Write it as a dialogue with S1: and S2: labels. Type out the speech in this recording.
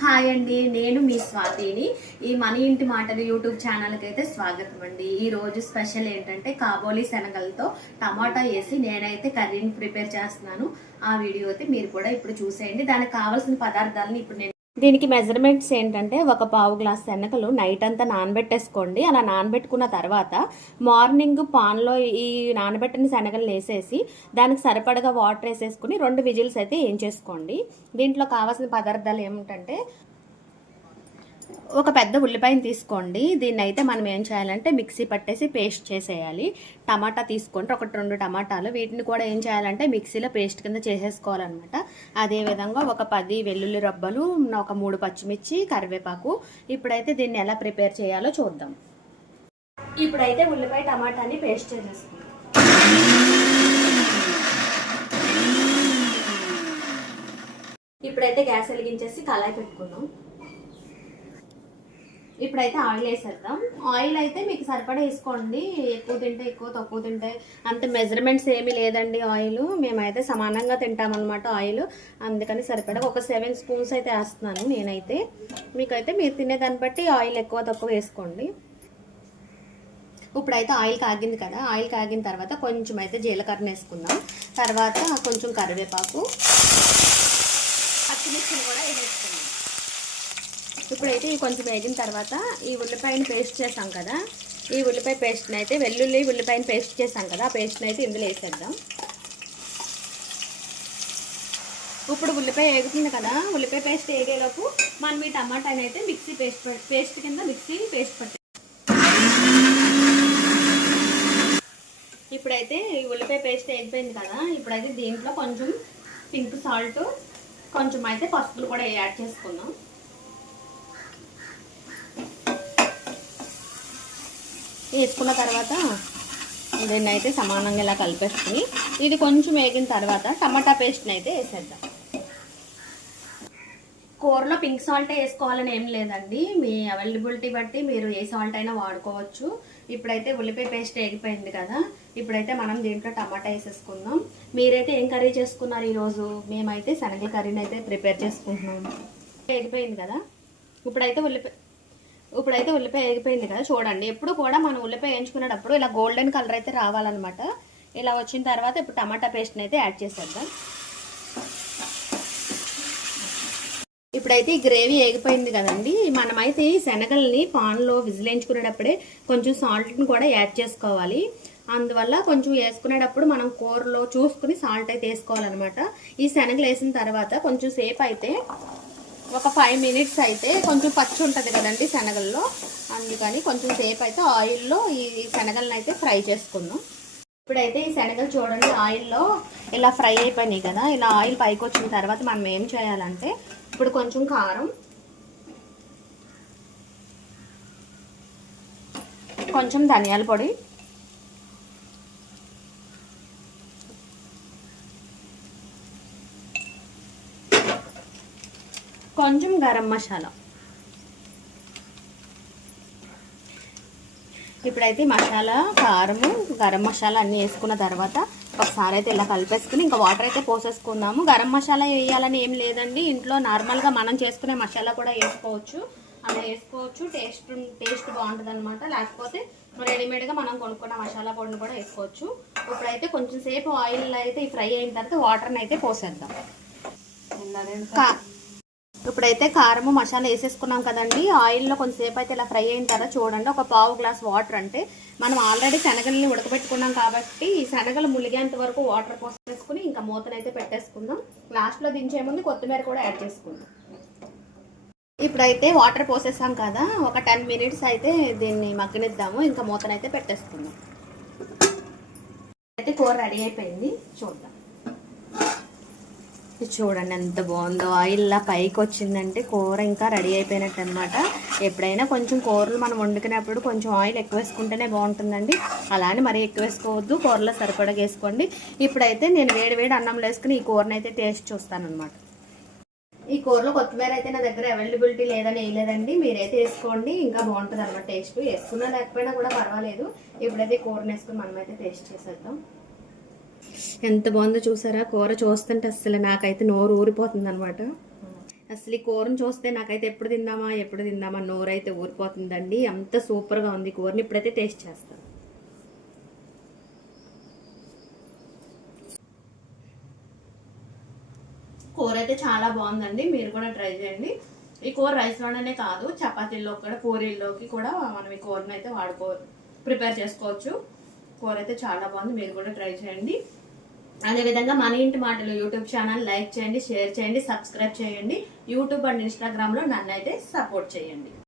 S1: Hi అండి నేను మీ స్వాతిని. ఈ మన ఇంటి మాటలు యూట్యూబ్ ఛానల్కి అయితే స్వాగతం అండి. ఈ రోజు స్పెషల్ ఏంటంటే కాబోలి శనగలతో టమాటా వేసి నేనైతే కర్రీని ప్రిపేర్ చేస్తున్నాను. ఆ వీడియో అయితే మీరు కూడా ఇప్పుడు చూసేయండి. దానికి కావాల్సిన పదార్థాలను ఇప్పుడు నేను దీనికి మెజర్మెంట్స్ ఏంటంటే ఒక పావు గ్లాస్ శనగలు నైట్ అంతా నానబెట్టేసుకోండి. అలా నానబెట్టుకున్న తర్వాత మార్నింగ్ పాన్లో ఈ నానబెట్టిన శనగలు వేసేసి దానికి సరిపడగా వాటర్ వేసేసుకుని రెండు విజిల్స్ అయితే ఏం చేసుకోండి. దీంట్లో కావాల్సిన పదార్థాలు ఏమిటంటే ఒక పెద్ద ఉల్లిపాయని తీసుకోండి. దీన్ని అయితే మనం ఏం చేయాలంటే మిక్సీ పట్టేసి పేస్ట్ చేసేయాలి. టమాటా తీసుకోండి ఒకటి రెండు టమాటాలు. వీటిని కూడా ఏం చేయాలంటే మిక్సీలో పేస్ట్ కింద చేసేసుకోవాలన్నమాట. అదేవిధంగా ఒక పది వెల్లుల్లి రబ్బలు ఒక మూడు పచ్చిమిర్చి కరివేపాకు. ఇప్పుడైతే దీన్ని ఎలా ప్రిపేర్ చేయాలో చూద్దాం. ఇప్పుడైతే ఉల్లిపాయ టమాటాని పేస్ట్ చేసేసుకుందాం. ఇప్పుడైతే గ్యాస్ వెలిగించేసి కళాయి పెట్టుకుందాం. ఇప్పుడైతే ఆయిల్ వేసేద్దాం. ఆయిల్ అయితే మీకు సరిపడా వేసుకోండి. ఎక్కువ తింటే ఎక్కువ తక్కువ తింటే అంత మెజర్మెంట్స్ ఏమీ లేదండి ఆయిల్. మేమైతే సమానంగా తింటామన్నమాట ఆయిల్. అందుకని సరిపడా ఒక సెవెన్ స్పూన్స్ అయితే వేస్తున్నాను నేనైతే. మీకైతే మీరు తినేదాన్ని బట్టి ఆయిల్ ఎక్కువ తక్కువ వేసుకోండి. ఇప్పుడైతే ఆయిల్ కాగింది కదా ఆయిల్ కాగిన తర్వాత కొంచెం అయితే జీలకర్ర వేసుకుందాం. తర్వాత కొంచెం కరివేపాకు పచ్చిమిర్చిని కూడా వేసుకుందాం ఇప్పుడైతే ఇవి కొంచెం వేగిన తర్వాత ఈ ఉల్లిపాయని పేస్ట్ చేసాం కదా. ఈ ఉల్లిపాయ పేస్ట్ని అయితే వెల్లుల్లి ఉల్లిపాయని పేస్ట్ చేసాం కదా. ఆ పేస్ట్ని అయితే ఇందులో వేసేద్దాం. ఇప్పుడు ఉల్లిపాయ వేగుతుంది కదా. ఉల్లిపాయ పేస్ట్ వేగేలోపు మనం ఈ టమాటాని అయితే మిక్సీ పేస్ట్ పేస్ట్ కింద మిక్సీ పేస్ట్ పట్టాం ఇప్పుడైతే ఈ ఉల్లిపాయ పేస్ట్ వేగిపోయింది కదా. ఇప్పుడైతే దీంట్లో కొంచెం పింక్ సాల్ట్ కొంచెం అయితే పసుపులు కూడా యాడ్ చేసుకుందాం. వేసుకున్న తర్వాత దీన్ని అయితే సమానంగా ఇలా కలిపేసుకుని ఇది కొంచెం వేగిన తర్వాత టమాటా పేస్ట్ని అయితే వేసేద్దాం. కూరలో పింక్ సాల్ట్ వేసుకోవాలని ఏం లేదండి. మీ అవైలబిలిటీ బట్టి మీరు ఏ సాల్ట్ అయినా వాడుకోవచ్చు. ఇప్పుడైతే ఉల్లిపాయ పేస్ట్ వేగిపోయింది కదా. ఇప్పుడైతే మనం దీంట్లో టమాటా వేసేసుకుందాం. మీరైతే ఏం కర్రీ చేసుకున్నారు ఈరోజు? మేమైతే శనగల కర్రీని అయితే ప్రిపేర్ చేసుకుంటున్నాం. వేగిపోయింది కదా. ఇప్పుడైతే ఉల్లిపాయ ఇప్పుడైతే ఉల్లిపాయ వేగిపోయింది కదా చూడండి. ఎప్పుడు కూడా మనం ఉల్లిపాయ వేయించుకునేటప్పుడు ఇలా గోల్డెన్ కలర్ అయితే రావాలన్నమాట. ఇలా వచ్చిన తర్వాత ఇప్పుడు టమాటా పేస్ట్ని అయితే యాడ్ చేసేద్దాం. ఇప్పుడైతే ఈ గ్రేవీ వేగిపోయింది కదండి. మనమైతే ఈ శనగల్ని పాన్లో విజిలేయించుకునేటప్పుడే కొంచెం సాల్ట్ని కూడా యాడ్ చేసుకోవాలి. అందువల్ల కొంచెం వేసుకునేటప్పుడు మనం కూరలో చూసుకుని సాల్ట్ అయితే వేసుకోవాలన్నమాట. ఈ శనగలు వేసిన తర్వాత కొంచెం సేపు అయితే ఒక ఫైవ్ మినిట్స్ అయితే కొంచెం పచ్చి ఉంటుంది కదండి శనగల్లో. అందుకని కొంచెం సేపు అయితే ఆయిల్లో ఈ శనగలను అయితే ఫ్రై చేసుకుందాం. ఇప్పుడైతే ఈ శనగలు చూడండి ఆయిల్లో ఇలా ఫ్రై అయిపోయినాయి కదా. ఇలా ఆయిల్ పైకి వచ్చిన తర్వాత మనం ఏం చేయాలంటే ఇప్పుడు కొంచెం కారం కొంచెం ధనియాల పొడి కొంచెం గరం మసాలా. ఇప్పుడైతే మసాలా కారము గరం మసాలా అన్నీ వేసుకున్న తర్వాత ఒకసారి అయితే ఇలా కలిపేసుకుని ఇంకా వాటర్ అయితే పోసేసుకుందాము. గరం మసాలా వేయాలని ఏం లేదండి. ఇంట్లో నార్మల్గా మనం చేసుకునే మసాలా కూడా వేసుకోవచ్చు. అలా వేసుకోవచ్చు. టేస్ట్ టేస్ట్ బాగుంటుంది అనమాట లేకపోతే రెడీమేడ్గా మనం కొనుక్కున్న మసాలా పొడిని కూడా వేసుకోవచ్చు. ఇప్పుడైతే కొంచెం సేపు ఆయిల్ అయితే ఫ్రై అయిన తర్వాత వాటర్ని అయితే పోసేద్దాం. ఇప్పుడైతే కారము మసాలా వేసేసుకున్నాం కదండి. ఆయిల్లో కొంచెంసేపు అయితే ఇలా ఫ్రై అయిన తర్వాత చూడండి. ఒక పావు గ్లాస్ వాటర్ అంటే మనం ఆల్రెడీ శనగల్ని ఉడకబెట్టుకున్నాం కాబట్టి ఈ శనగలు ములిగేంత వరకు వాటర్ పోసేసుకుని ఇంకా మూతనైతే పెట్టేసుకుందాం. లాస్ట్లో దించే ముందు కొత్తిమీర కూడా యాడ్ చేసుకుందాం. ఇప్పుడైతే వాటర్ పోసేసాం కదా ఒక టెన్ మినిట్స్ అయితే దీన్ని మగ్గనిద్దాము. ఇంకా మూతనైతే పెట్టేసుకుందాం. అయితే కూర రెడీ అయిపోయింది. చూద్దాం. చూడండి ఎంత బాగుందో. ఆయిల్లా పైకి వచ్చిందంటే కూర ఇంకా రెడీ అయిపోయినట్టు అనమాట ఎప్పుడైనా కొంచెం కూరలు మనం వండుకునేప్పుడు కొంచెం ఆయిల్ ఎక్కువ వేసుకుంటేనే బాగుంటుందండి. అలానే మరీ ఎక్కువ వేసుకోవద్దు. కూరలో సరిపడగా వేసుకోండి. ఇప్పుడైతే నేను వేడి వేడి అన్నంలో వేసుకుని ఈ కూరని అయితే టేస్ట్ చూస్తానమాట ఈ కూరలో కొత్తిమీర అయితే నా దగ్గర అవైలబిలిటీ లేదని వేయలేదండి. మీరైతే వేసుకోండి. ఇంకా బాగుంటుంది అనమాట టేస్ట్. వేసుకున్నా లేకపోయినా కూడా పర్వాలేదు. ఇప్పుడైతే కూరని వేసుకుని మనమైతే టేస్ట్ చేసేద్దాం. ఎంత బాగుందో చూసారా? కూర చూస్తుంటే అసలు నాకైతే నోరు ఊరిపోతుంది అనమాట అసలు ఈ కూరను చూస్తే నాకైతే ఎప్పుడు తిందామా ఎప్పుడు తిందామా అయితే ఊరిపోతుందండి. అంత సూపర్గా ఉంది కూరని ఇప్పుడైతే టేస్ట్ చేస్తాను కూర అయితే చాలా బాగుందండి. మీరు కూడా ట్రై చేయండి. ఈ కూర రైస్లోనే కాదు చపాతీల్లో కూడా పూరీల్లోకి కూడా మనం ఈ కూరని అయితే వాడుకో ప్రిపేర్ చేసుకోవచ్చు. కూర అయితే చాలా బాగుంది. మీరు కూడా ట్రై చేయండి. అదేవిధంగా మన ఇంటి మాటలు యూట్యూబ్ ఛానల్ లైక్ చేయండి షేర్ చేయండి సబ్స్క్రైబ్ చేయండి. యూట్యూబ్ అండ్ ఇన్స్టాగ్రామ్లో నన్ను అయితే సపోర్ట్ చేయండి.